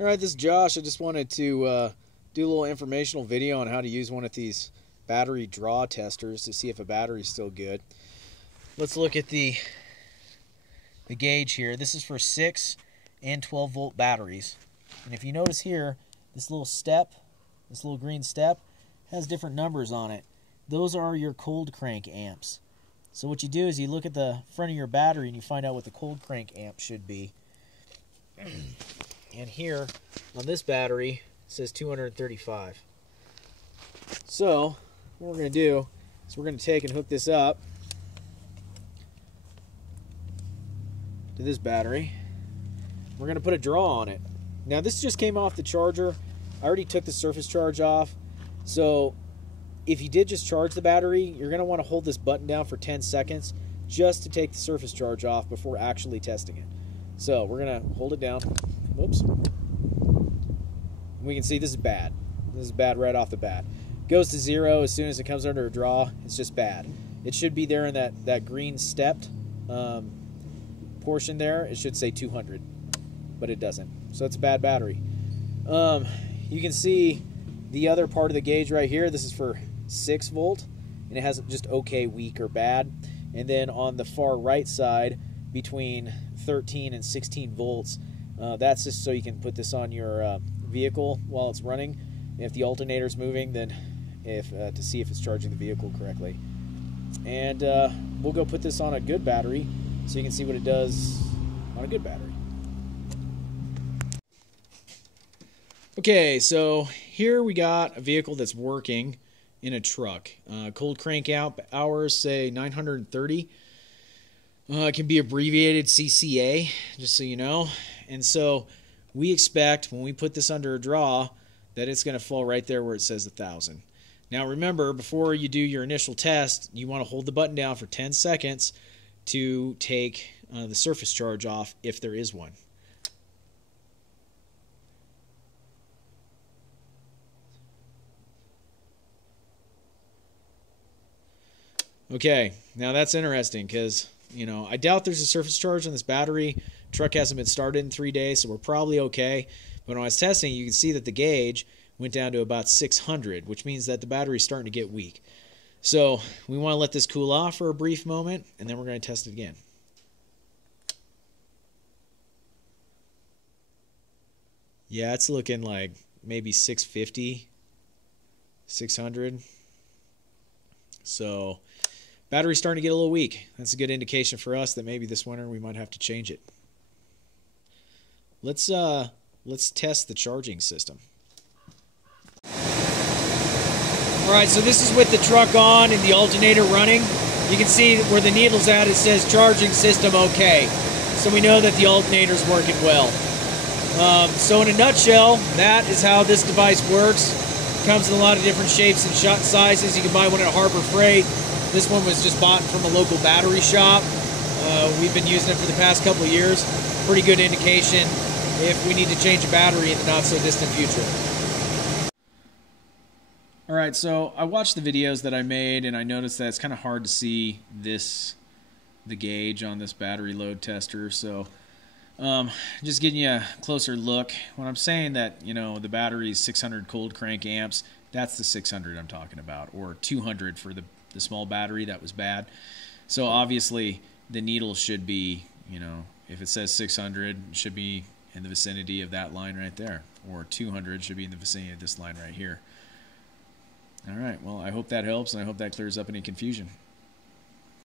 Alright, this is Josh. I just wanted to do a little informational video on how to use one of these battery draw testers to see if a battery is still good. Let's look at the gauge here. This is for 6 and 12 volt batteries. And if you notice here, this little step, this little green step, has different numbers on it. Those are your cold crank amps. So what you do is you look at the front of your battery and you find out what the cold crank amp should be. And here on this battery it says 235. So what we're going to do is we're going to take and hook this up to this battery. We're going to put a draw on it. Now this just came off the charger. I already took the surface charge off. So if you did just charge the battery, you're going to want to hold this button down for 10 seconds just to take the surface charge off before actually testing it. So we're going to hold it down. Whoops. We can see this is bad. This is bad right off the bat. Goes to 0 as soon as it comes under a draw. It's just bad. It should be there in that green stepped portion there. It should say 200, but it doesn't. So it's a bad battery. You can see the other part of the gauge right here. This is for 6 volt, and it has just okay, weak, or bad. And then on the far right side, between 13 and 16 volts, that's just so you can put this on your vehicle while it's running. If the alternator's moving, then to see if it's charging the vehicle correctly. And we'll go put this on a good battery so you can see what it does on a good battery. Okay, so here we got a vehicle that's working in a truck. Cold crank amp hours say 930. It can be abbreviated CCA, just so you know. And so we expect when we put this under a draw that it's going to fall right there where it says 1,000. Now remember, before you do your initial test, you want to hold the button down for 10 seconds to take the surface charge off if there is one. Okay, now that's interesting because, you know, I doubt there's a surface charge on this battery. Truck hasn't been started in 3 days, so we're probably okay. But when I was testing, you can see that the gauge went down to about 600, which means that the battery's starting to get weak. So we want to let this cool off for a brief moment, and then we're going to test it again. Yeah, it's looking like maybe 650, 600. So battery's starting to get a little weak. That's a good indication for us that maybe this winter we might have to change it. Let's test the charging system. Alright, so this is with the truck on and the alternator running. You can see where the needle's at, it says charging system okay. So we know that the alternator's working well. So in a nutshell, that is how this device works. It comes in a lot of different shapes and sizes. You can buy one at Harbor Freight. This one was just bought from a local battery shop. We've been using it for the past couple of years. Pretty good indication if we need to change a battery in the not so distant future. Alright, so I watched the videos that I made and I noticed that it's kind of hard to see the gauge on this battery load tester. So just getting you a closer look. When I'm saying that, you know, the battery is 600 cold crank amps, that's the 600 I'm talking about, or 200 for the small battery that was bad. So obviously the needle should be, you know, if it says 600, it should be in the vicinity of that line right there, or 200 should be in the vicinity of this line right here. All right, well, I hope that helps, and I hope that clears up any confusion.